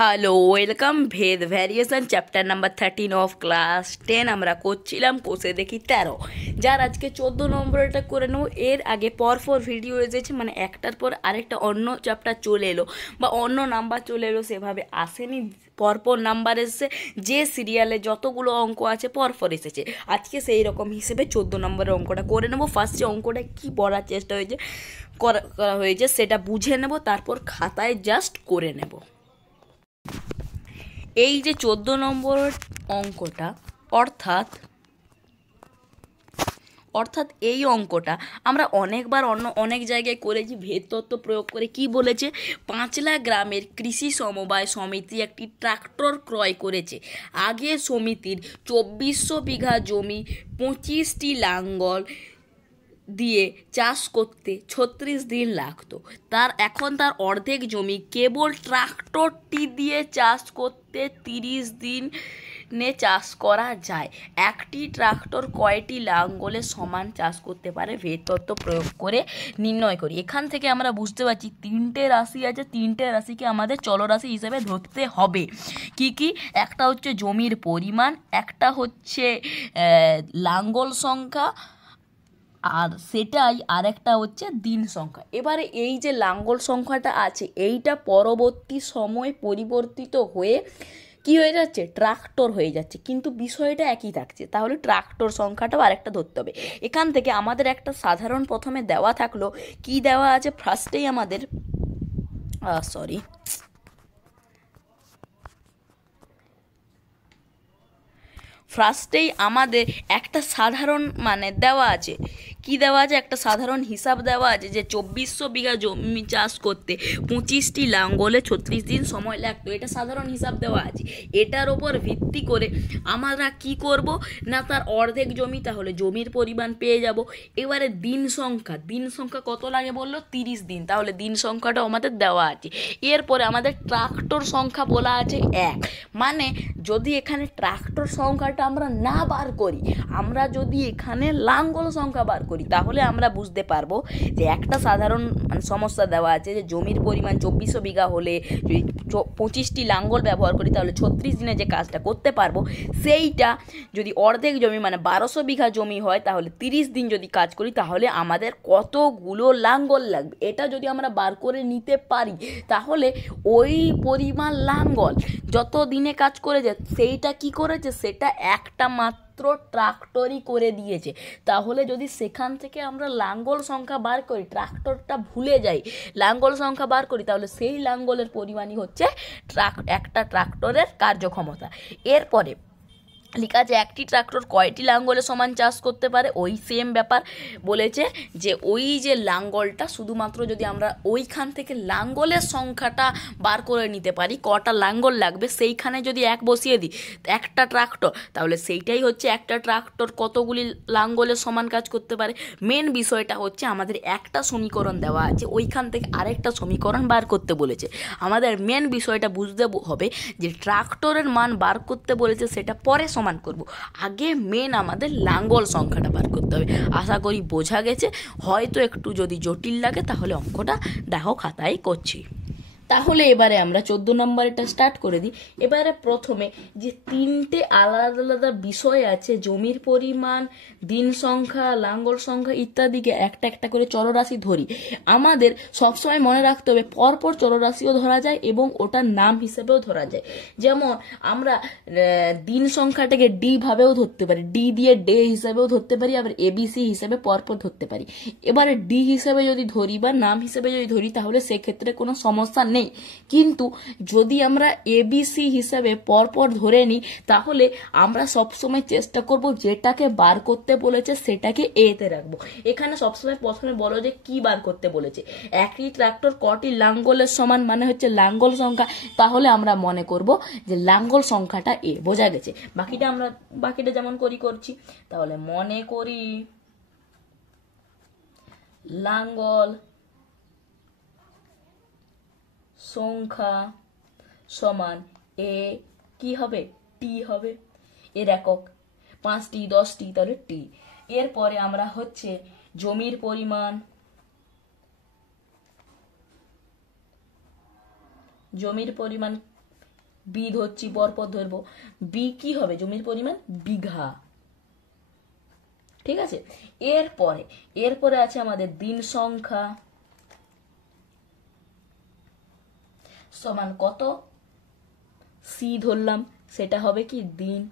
Hello welcome ভেদ variation chapter number 13 of class 10 আমরা করছিলাম কোষে দেখি 13, যার আজকে 14 নম্বরটা করে নেব। এর আগে পরপর ভিডিও এসেছে, মানে একটার পর আরেকটা অন্য চ্যাপ্টার চলে এলো বা অন্য নাম্বার চলে এলো, সেভাবে আসেনি, পরপর নাম্বার এসেছে। যে সিরিয়ালে যতগুলো অঙ্ক আছে পরপর এসেছে। আজকে সেই রকম হিসেবে 14 নম্বরের অঙ্কটা করে নেব। ফার্স্টে অঙ্কটা কী বলার চেষ্টা হয়েছে করা হয়েছে সেটা বুঝে নেব, তারপর খাতায় জাস্ট করে নেব। এই যে 14 নম্বরের অঙ্কটা অর্থাৎ এই অঙ্কটা আমরা অনেকবার অনেক জায়গায় করেছি। ভেদ তত্ত্ব প্রয়োগ করে কি বলেছে, পাঁচলা গ্রামের কৃষি সমবায় সমিতি একটি ট্রাক্টর ক্রয় করেছে। আগে সমিতির 2400 বিঘা জমি 25টি লাঙ্গল দিয়ে চাষ করতে 36 দিন লাগতো। এখন তার অর্ধেক জমি কেবল ট্রাক্টরটি দিয়ে চাষ করতে 30 দিনে চাষ করা যায়। একটি ট্রাক্টর কয়টি লাঙ্গলে সমান চাষ করতে পারে? ভেদ তত্ত্ব প্রয়োগ করে নির্ণয় করি। এখান থেকে আমরা বুঝতে পারছি তিনটে রাশি আছে, তিনটে রাশিকে আমাদের চলরাশি হিসেবে ধরতে হবে। কি কি? একটা হচ্ছে জমির পরিমাণ, একটা হচ্ছে লাঙ্গল সংখ্যা, আর সেটাই আরেকটা হচ্ছে দিন সংখ্যা। এবারে এই যে লাঙ্গল সংখ্যাটা আছে, এইটা পরবর্তী সময় পরিবর্তিত হয়ে কি হয়ে যাচ্ছে, ট্রাক্টর হয়ে যাচ্ছে, কিন্তু বিষয়টা একই থাকছে। তাহলে ট্রাক্টর সংখ্যাটাও আরেকটা ধরতে হবে। এখান থেকে আমাদের একটা সাধারণ প্রথমে দেওয়া থাকলো, কি দেওয়া আছে ফার্স্টেই আমাদের ফার্স্টেই আমাদের একটা সাধারণ মানে দেওয়া আছে। কি দেওয়া আছে? একটা সাধারণ হিসাব দেওয়া আছে যে 2400 বিঘা জমি চাষ করতে 25টি লাঙ্গলে 36 দিন সময় লাগতো। এটা সাধারণ হিসাব দেওয়া আছে। এটার ওপর ভিত্তি করে আমরা কি করব না, তার অর্ধেক জমি, তাহলে জমির পরিমাণ পেয়ে যাব। এবারে দিন সংখ্যা কত লাগে বললো? 30 দিন। তাহলে দিন সংখ্যাটাও আমাদের দেওয়া আছে। এরপরে আমাদের ট্রাক্টর সংখ্যা বলা আছে 1। মানে যদি এখানে ট্রাক্টর সংখ্যাটা আমরা না বার করি, আমরা যদি এখানে লাঙ্গল সংখ্যা বার করি, তাহলে আমরা বুঝতে পারবো যে একটা সাধারণ সমস্যা দেওয়া আছে যে জমির পরিমাণ 2400 বিঘা হলে যদি 25টি লাঙ্গল ব্যবহার করি তাহলে 36 দিনে যে কাজটা করতে পারবো, সেইটা যদি অর্ধেক জমি মানে 1200 বিঘা জমি হয়, তাহলে 30 দিন যদি কাজ করি তাহলে আমাদের কতগুলো লাঙ্গল লাগবে। এটা যদি আমরা বার করে নিতে পারি, তাহলে ওই পরিমাণ লাঙ্গল যত দিনে কাজ করেছে সেইটা কি করেছে, সেটা একটা মাত্র ট্রাক্টরই করে দিয়েছে। তাহলে যদি সেখান থেকে আমরা লাঙ্গল সংখ্যা বার করি, ট্রাক্টরটা ভুলে যাই, লাঙ্গল সংখ্যা বার করি, তাহলে সেই লাঙ্গলের পরিমাণই হচ্ছে একটা ট্রাক্টরের কার্যক্ষমতা। এরপরে লেখা আছে একটি ট্রাক্টর কয়টি লাঙ্গলে সমান চাষ করতে পারে। ওই সেম ব্যাপার বলেছে যে ওই যে লাঙ্গলটা শুধুমাত্র যদি আমরা ওইখান থেকে লাঙ্গলের সংখ্যাটা বার করে নিতে পারি, কটা লাঙ্গল লাগবে, সেইখানে যদি 1 বসিয়ে দিই একটা ট্রাক্টর, তাহলে সেইটাই হচ্ছে একটা ট্রাক্টর কতগুলি লাঙ্গলের সমান কাজ করতে পারে। মেন বিষয়টা হচ্ছে আমাদের একটা সমীকরণ দেওয়া আছে, ওইখান থেকে আরেকটা সমীকরণ বার করতে বলেছে। আমাদের মেন বিষয়টা বুঝতে হবে যে ট্রাক্টরের মান বার করতে বলেছে, সেটা পরে সমান করব, আগে মেন আমাদের লাঙ্গল সংখ্যাটা বার করতে হবে। আশা করি বোঝা গেছে। হয়তো একটু যদি জটিল লাগে তাহলে অঙ্কটা দেখো খাতায় করছি। তাহলে এবারে আমরা 14 নম্বরটা স্টার্ট করে দিই। এবারে প্রথমে যে তিনটে আলাদা আলাদা বিষয় আছে, জমির পরিমাণ, দিন সংখ্যা, লাঙ্গল সংখ্যা ইত্যাদিকে একটা একটা করে চলরাশি ধরি। আমাদের সবসময় মনে রাখতে হবে পরপর চলরাশিও ধরা যায় এবং ওটার নাম হিসেবেও ধরা যায়। যেমন আমরা দিন সংখ্যাটাকে ডি ভাবেও ধরতে পারি, ডি দিয়ে ডে হিসাবেও ধরতে পারি, আবার এবিসি হিসেবে পরপর ধরতে পারি। এবারে ডি হিসেবে যদি ধরি বা নাম হিসেবে যদি ধরি তাহলে সেক্ষেত্রে কোনো সমস্যা নেই। কিন্তু যদি আমরা এবিসি হিসাবে পরপর ধরে নিই, তাহলে আমরা সবসময় চেষ্টা করব যেটাকে বার করতে বলেছে সেটাকে এতে রাখবো। এখানে সবসময় প্রথমে বলো যে কি বার করতে বলেছে, একটি ট্রাক্টর কটি লাঙ্গলের সমান, মানে হচ্ছে লাঙ্গল সংখ্যা, তাহলে আমরা মনে করব যে লাঙ্গল সংখ্যাটা এ। বোঝা গেছে? বাকিটা যেমন করছি। তাহলে মনে করি লাঙ্গল সংখ্যা সমান এ, কি হবে? টি হবে। এর একক 5টি 10টি, তাহলে টি। এরপরে আমরা হচ্ছে জমির পরিমাণ বি ধরছি, পরপর ধরবো। বি কি হবে? জমির পরিমাণ বিঘা। ঠিক আছে, এরপরে আছে আমাদের দিন সংখ্যা সমান কত? সি ধরলাম, সেটা হবে কি দিন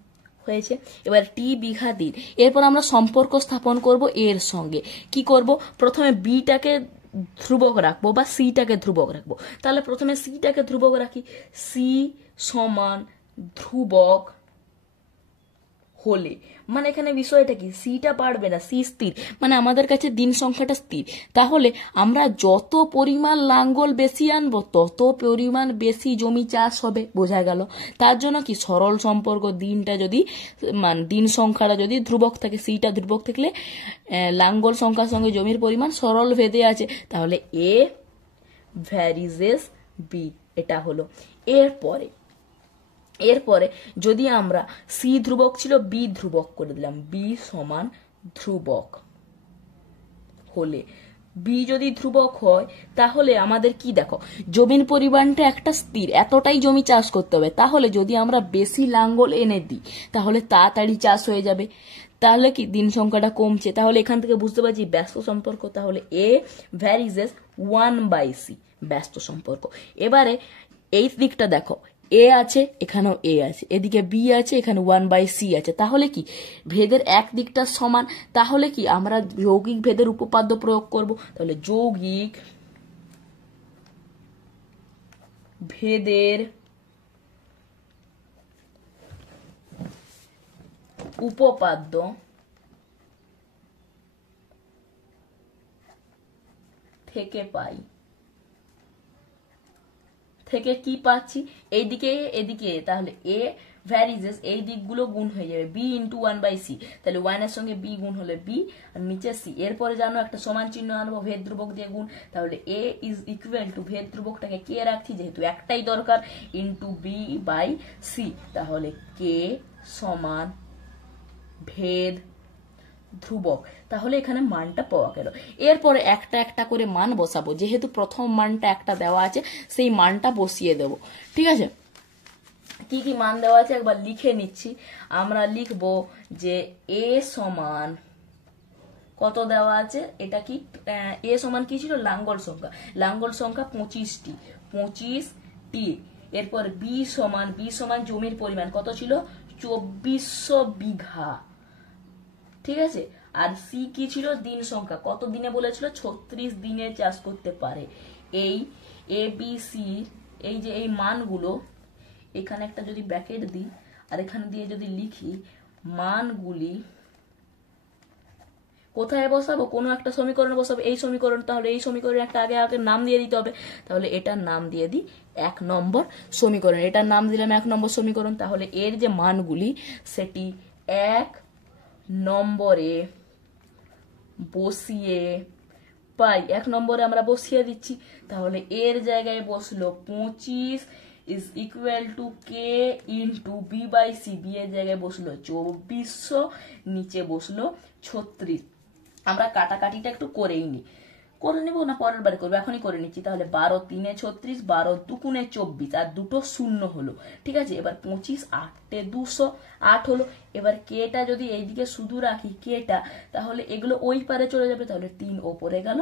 হয়েছে। এবার টি বিঘা দিন। এরপর আমরা সম্পর্ক স্থাপন করব এর সঙ্গে। কি করব? প্রথমে বিটাকে ধ্রুবক রাখবো বা সিটাকে ধ্রুবক রাখবো। তাহলে প্রথমে সিটাকে ধ্রুবক রাখি। সি সমান ধ্রুবক হলে, মানে এখানে বিষয়টা কি, সিটা বাড়বে না, সি স্থির, মানে আমাদের কাছে দিন সংখ্যাটা স্থির। তাহলে আমরা যত পরিমাণ লাঙ্গল বেশি আনবো তত পরিমাণ বেশি জমি চাষ হবে, বোঝা গেল। তার জন্য কি সরল সম্পর্ক, দিনটা যদি মানে দিন সংখ্যাটা যদি ধ্রুবক থাকে, সিটা ধ্রুবক থাকলে লাঙ্গল সংখ্যার সঙ্গে জমির পরিমাণ সরল ভেদে আছে, তাহলে এ ভ্যারিজেস বি, এটা হলো। এরপরে যদি আমরা সি ধ্রুবক ছিল, বি ধ্রুবক করে দিলাম, বি সমান ধ্রুবক হলে, বি যদি ধ্রুবক হয় তাহলে আমাদের কি দেখো, জমির পরিমাণটা একটা স্থির, এতটাই জমি চাষ করতে হবে। তাহলে যদি আমরা বেশি লাঙ্গল এনে দিই তাহলে তাড়াতাড়ি চাষ হয়ে যাবে, তাহলে কি দিন সংখ্যাটা কমছে। তাহলে এখান থেকে বুঝতে পারছি ব্যস্ত সম্পর্ক, তাহলে এ ভ্যারিজেস 1/c ব্যস্ত সম্পর্ক। এবারে এই দিকটা দেখো, এ আছে, এখানেও এ আছে, এদিকে বি আছে, এখানে 1/c আছে, তাহলে কি ভেদের এক দিকটা সমান। তাহলে কি আমরা যৌগিক ভেদের উপপাদ্য প্রয়োগ করব। তাহলে যৌগিক ভেদের উপপাদ্য থেকে কি পাচ্ছি, এইদিকে এদিকে, তাহলে এ ভ্যারিজেস এই দিকগুলো গুণ হয়ে যাবে, বি ইন্টু 1/c, তাহলে 1 এর সঙ্গে বি গুণ হলে বি, আর নিচে সি। এরপরে জানো একটা সমান চিহ্ন আনবো, ভেদ ধ্রুবক দিয়ে গুণ, তাহলে এ ইজ ইকুয়াল টু, ভেদ ধ্রুবকটাকে কে রাখছি যেহেতু একটাই দরকার, ইন্টু বি বাই সি, তাহলে কে সমান ভেদ ধ্রুবক। তাহলে এখানে মানটা পাওয়া গেল। এরপরে একটা একটা করে মান বসাবো, যেহেতু প্রথম মানটা একটা দেওয়া আছে সেই মানটা বসিয়ে দেব। ঠিক আছে, কি কি মান দেওয়া আছে একবার লিখে নিচ্ছি। আমরা লিখবো যে এ সমান কত দেওয়া আছে, এটা কি এ সমান কি ছিল, লাঙ্গল সংখ্যা 25টি। এরপর বি সমান জমির পরিমাণ কত ছিল, 2400 বিঘা। ঠিক আছে, আর সি কি ছিল, দিন সংখ্যা, কত দিনে বলেছিল, 36 দিনে চাষ করতে পারে। এই এ বি সি, এই যে এই মানগুলো, এখানে একটা যদি ব্র্যাকেট দিই আর এখানে দিয়ে যদি লিখি মানগুলি কোথায় বসাবো, কোনো একটা সমীকরণে বসাবো, এই সমীকরণ, তাহলে এই সমীকরণে একটা আগে নাম দিয়ে দিতে হবে। তাহলে এটার নাম দিয়ে দিই 1 নম্বর সমীকরণ, এটার নাম দিলাম 1 নম্বর সমীকরণ। তাহলে এর যে মানগুলি সেটি 1 নম্বরে বসিয়ে পাই, 1 নম্বরে আমরা বসিয়ে দিচ্ছি। তাহলে এর জায়গায় বসলো 25 is equal to K into B by C, B এর জায়গায় বসলো 2400, নিচে বসলো 36। আমরা কাটাকাটিটা একটু করেই নি, করে নেবো না পরের বারে করবো, এখনই করে নিচ্ছি। তাহলে 12 3 36, 12 2 24, আর দুটো শূন্য হলো। ঠিক আছে, এবার 25 8 208 হলো। এবার কেটা যদি এইদিকে শুধু রাখি কেটা, তাহলে এগুলো ওই পারে চলে যাবে, তাহলে 3 ওপরে গেল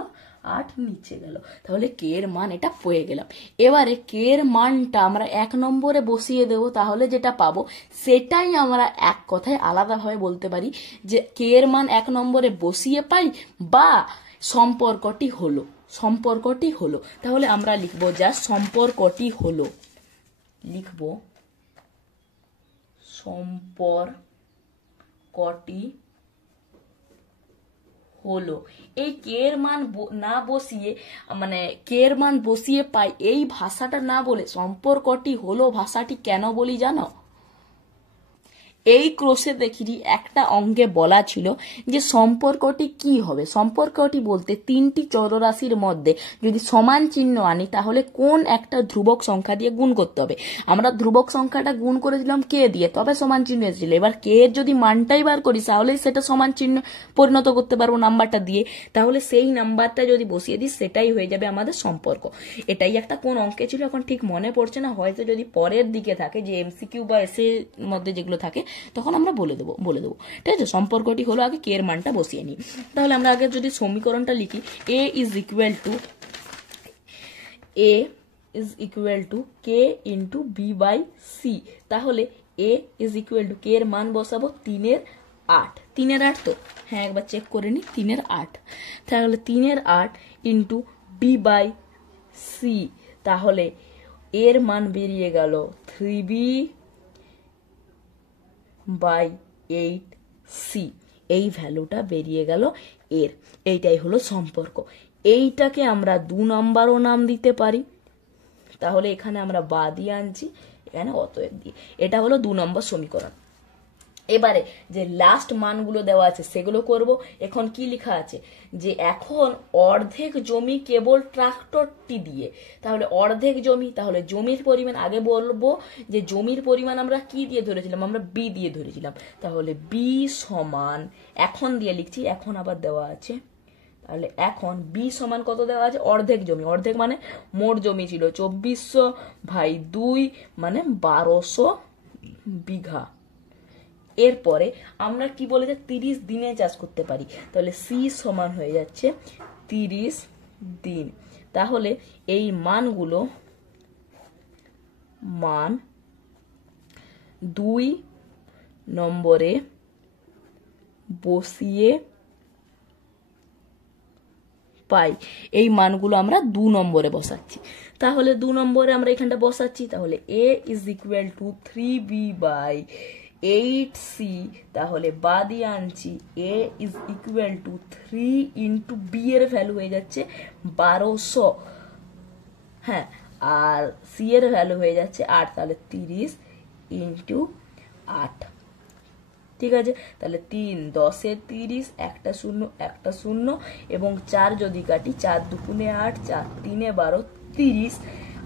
8 নিচে গেল, তাহলে কে এর মান এটা পেয়ে গেলাম। এবারে কে এর মানটা আমরা 1 নম্বরে বসিয়ে দেব, তাহলে যেটা পাবো সেটাই আমরা এক কথায় আলাদাভাবে বলতে পারি যে কে এর মান 1 নম্বরে বসিয়ে পাই, বা সম্পর্কটি হলো। তাহলে আমরা লিখবো যা সম্পর্কটি হলো, লিখবো সম্পর্কটি হলো। এই কে এর মান না বসিয়ে, মানে কে এর মান বসিয়ে পাই এই ভাষাটা না বলে সম্পর্কটি হলো ভাষাটি কেন বলি জানো? এই ক্রোশে দেখিরি একটা অঙ্কে বলা ছিল যে সম্পর্কটি কি হবে। সম্পর্কটি বলতে তিনটি চলরাশির মধ্যে যদি সমান চিহ্ন আনি তাহলে কোন একটা ধ্রুবক সংখ্যা দিয়ে গুণ করতে হবে। আমরা ধ্রুবক সংখ্যাটা গুণ করেছিলাম কে দিয়ে, তবে সমান চিহ্ন এসেছিল। এবার কে এর যদি মানটাই বার করি তাহলেই সেটা সমান চিহ্ন পরিণত করতে পারবো নাম্বারটা দিয়ে। তাহলে সেই নাম্বারটা যদি বসিয়ে দিই সেটাই হয়ে যাবে আমাদের সম্পর্ক। এটাই একটা কোন অঙ্কে ছিল এখন ঠিক মনে পড়ছে না, হয়তো যদি পরের দিকে থাকে যে এমসিকিউ বা এসে মধ্যে যেগুলো থাকে তখন আমরা বলে দেবো ঠিক আছে। সম্পর্কটি হলো আগে কে এর মানটা বসিয়ে নিই। তাহলে আমরা আগে যদি সমীকরণটা লিখি A is equal to K into B by C, তাহলে A is equal to K এর মান বসাবো 3 এর 8, 3 এর 8 তো হ্যাঁ একবার চেক করে নিই 3 এর 8, তাহলে 3 এর 8 ইন্টু বি বাই সি, তাহলে এর মান বেরিয়ে গেল 3b বাই 8c, এই ভ্যালুটা বেরিয়ে গেল এর। এইটাই হলো সম্পর্ক। এইটাকে আমরা 2 নম্বরও নাম দিতে পারি, তাহলে এখানে আমরা বা দিয়ে আনছি, এখানে অতএব দিয়ে। এটা হলো 2 নম্বর সমীকরণ। এবারে যে লাস্ট মানগুলো দেওয়া আছে সেগুলো করব। এখন কি লেখা আছে যে এখন অর্ধেক জমি কেবল ট্রাক্টরটি দিয়ে, তাহলে অর্ধেক জমি, তাহলে জমির পরিমাণ আগে বলবো যে জমির পরিমাণ আমরা কি দিয়ে ধরেছিলাম, আমরা বি দিয়ে ধরেছিলাম, তাহলে বি সমান এখন দিয়ে লিখছি, এখন আবার দেওয়া আছে, তাহলে এখন বি সমান কত দেওয়া আছে, অর্ধেক জমি, অর্ধেক মানে মোট জমি ছিল 2400 ভাই 2 মানে 1200 বিঘা। এরপরে আমরা কি বলে যে 30 দিনে চাষ করতে পারি, তাহলে সি সমান হয়ে যাচ্ছে 30 দিন। তাহলে এই মানগুলো মান 2 নম্বরে বসিয়ে পাই। এই মানগুলো আমরা 2 নম্বরে বসাচ্ছি, তাহলে 2 নম্বরে আমরা এখানটা বসাচ্ছি, তাহলে A is equal to 3b by 8c, তাহলে বা দিয়ে আনছি A is equal to 3 into B এর ভ্যালু হয়ে যাচ্ছে 1200, হ্যাঁ, আর সি এর ভ্যালু হয়ে যাচ্ছে 8, তাহলে 30 ইন্টু 8, ঠিক আছে। তাহলে 3 10 এর 30, একটা শূন্য একটা শূন্য, এবং 4 যদি কাটি 4 দুগুণে 8, 4 3 12, 30,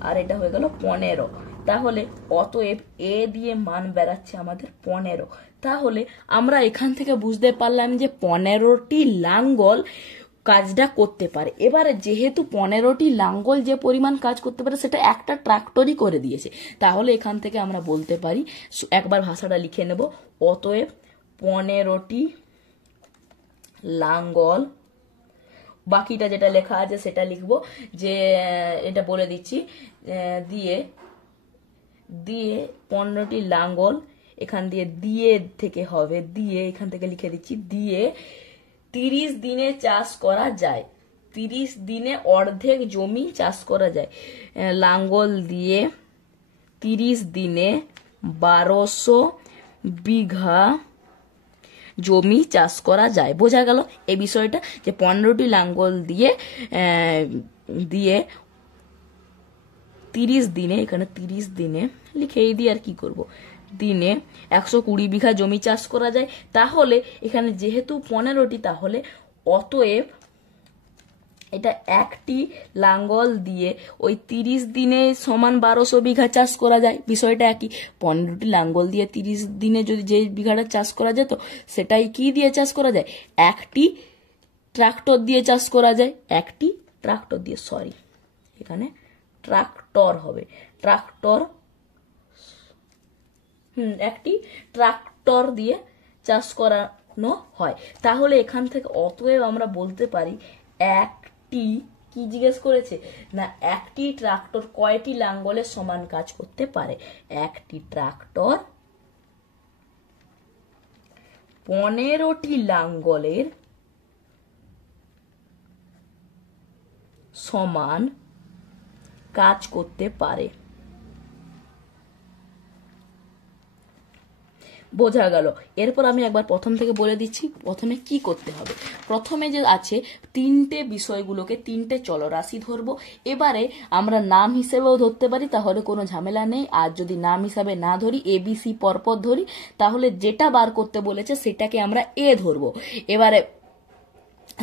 আর এটা হয়ে গেল 15। তাহলে অতএব এ দিয়ে মান বেরাচ্ছে আমাদের 15। তাহলে আমরা এখান থেকে বুঝতে পারলাম যে 15টি লাঙ্গল কাজটা করতে পারে। এবারে যেহেতু 15টি লাঙ্গল যে পরিমাণ কাজ করতে পারে সেটা একটা ট্রাক্টরই করে দিয়েছে, তাহলে এখান থেকে আমরা বলতে পারি, একবার ভাষাটা লিখে নেব, অতএব 15টি লাঙ্গল, বাকিটা যেটা লেখা আছে সেটা লিখব, যে এটা বলে দিচ্ছি, দিয়ে 15টি লাঙ্গল, এখান দিয়ে থেকে হবে, দিয়ে এখান থেকে লিখে দিচ্ছি, দিয়ে 30 দিনে চাষ করা যায়, 30 দিনে অর্ধেক জমি চাষ করা যায়। লাঙ্গল দিয়ে 30 দিনে 1200 বিঘা জমি চাষ করা যায়। বোঝা গেল এই বিষয়টা, যে 15টি লাঙ্গল দিয়ে 30 দিনে, এখানে 30 দিনে লিখে এই দিয়ে আর কি করব, দিনে 120 বিঘা জমি চাষ করা যায়। তাহলে এখানে যেহেতু 15টি, তাহলে অতএব এটা একটি লাঙ্গল দিয়ে ওই 30 দিনে সমান 1200 বিঘা চাষ করা যায়। বিষয়টা একই, 15টি লাঙ্গল দিয়ে 30 দিনে যদি যে বিঘাটা চাষ করা যেত সেটাই কি দিয়ে চাষ করা যায়, একটি ট্রাক্টর দিয়ে চাষ করা যায়, একটি ট্রাক্টর দিয়ে, সরি এখানে ট্রাক্টর হবে, ট্রাক্টর, একটি ট্রাক্টর দিয়ে চাষ করানো হয়। তাহলে এখান থেকে অতএব আমরা বলতে পারি একটি, কি জিজ্ঞেস করেছে না, একটি ট্রাক্টর কয়টি লাঙ্গলের সমান কাজ করতে পারে, একটি ট্রাক্টর 15টি লাঙ্গলের সমান কাজ করতে পারে। বোঝা গেল। এরপর আমি একবার প্রথম থেকে বলে দিচ্ছি প্রথমে কি করতে হবে। প্রথমে যে আছে তিনটে বিষয়গুলোকে তিনটে চলরাশি ধরবো। এবারে আমরা নাম হিসেবেও ধরতে পারি, তাহলে কোনো ঝামেলা নেই। আর যদি নাম হিসাবে না ধরি, ABC পরপর ধরি, তাহলে যেটা বার করতে বলেছে সেটাকে আমরা এ ধরবো। এবারে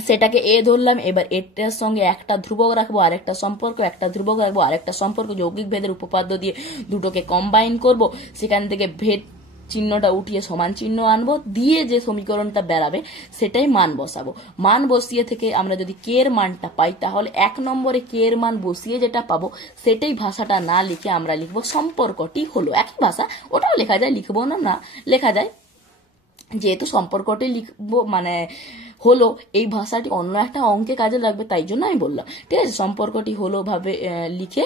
সেটাকে এ ধরলাম। এবার এটার সঙ্গে একটা ধ্রুবক রাখবো, আরেকটা সম্পর্ক, একটা ধ্রুবক রাখবো, আরেকটা সম্পর্ক, যৌগিক ভেদের উপপাদ্য দিয়ে দুটোকে কম্বাইন করব। সেখান থেকে ভেদ চিহ্নটা উঠিয়ে সমান চিহ্ন আনবো, দিয়ে যে সমীকরণটা বেরাবে সেটাই মান বসাবো। মান বসিয়ে থেকে আমরা যদি কে এর মানটা পাই, তাহলে 1 নম্বরে কে এর মান বসিয়ে যেটা পাবো সেটাই ভাষাটা না লিখে আমরা লিখবো সম্পর্কটি হলো। একই ভাষা, ওটাও লেখা যায়, লিখবো না না লেখা যায়, যেহেতু সম্পর্কটি লিখবো মানে হলো, এই ভাষাটি অন্য একটা অঙ্কে কাজে লাগবে, তাই জন্য আমি বললাম। ঠিক আছে, সম্পর্কটি হলো ভাবে লিখে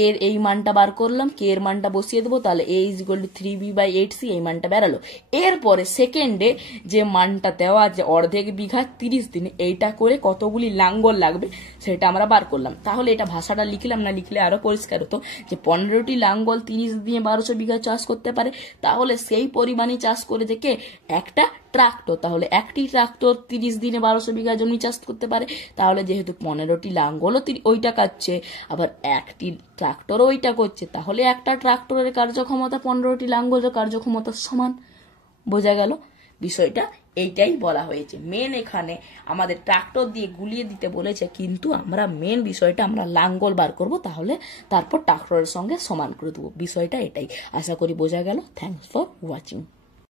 এর এই মানটা বার করলাম, কে এর মানটা বসিয়ে দেবো, তাহলে A = 3B/8C এই মানটা বেরালো। এরপরে সেকেন্ডে যে মানটা দেওয়া আছে অর্ধেক বিঘা 30 দিনে, এইটা করে কতগুলি লাঙ্গল লাগবে সেটা আমরা বার করলাম। তাহলে এটা ভাষাটা লিখলাম, না লিখলে আরো পরিষ্কার হতো যে 15টি লাঙ্গল 30 দিনে 1200 বিঘা চাষ করতে পারে। তাহলে সেই পরিমাণে চাষ করে যে কে একটা ট্রাক্টর, তাহলে একটি ট্রাক্টর 30 দিনে 1200 বিঘা জমি চাষ করতে পারে। তাহলে যেহেতু 15টি লাঙ্গলও ওইটা কাটছে, আবার একটি ট্রাক্টরও ওইটা করছে, তাহলে একটা ট্রাক্টরের কার্যক্ষমতা 15টি লাঙ্গলের কার্যক্ষমতার সমান। বোঝা গেল বিষয়টা? এইটাই বলা হয়েছে। মেন এখানে আমাদের ট্রাক্টর দিয়ে গুলিয়ে দিতে বলেছে, কিন্তু আমরা মেন বিষয়টা আমরা লাঙ্গল বার করব, তাহলে তারপর ট্রাক্টরের সঙ্গে সমান করে দেবো। বিষয়টা এটাই। আশা করি বোঝা গেল। Thanks for watching.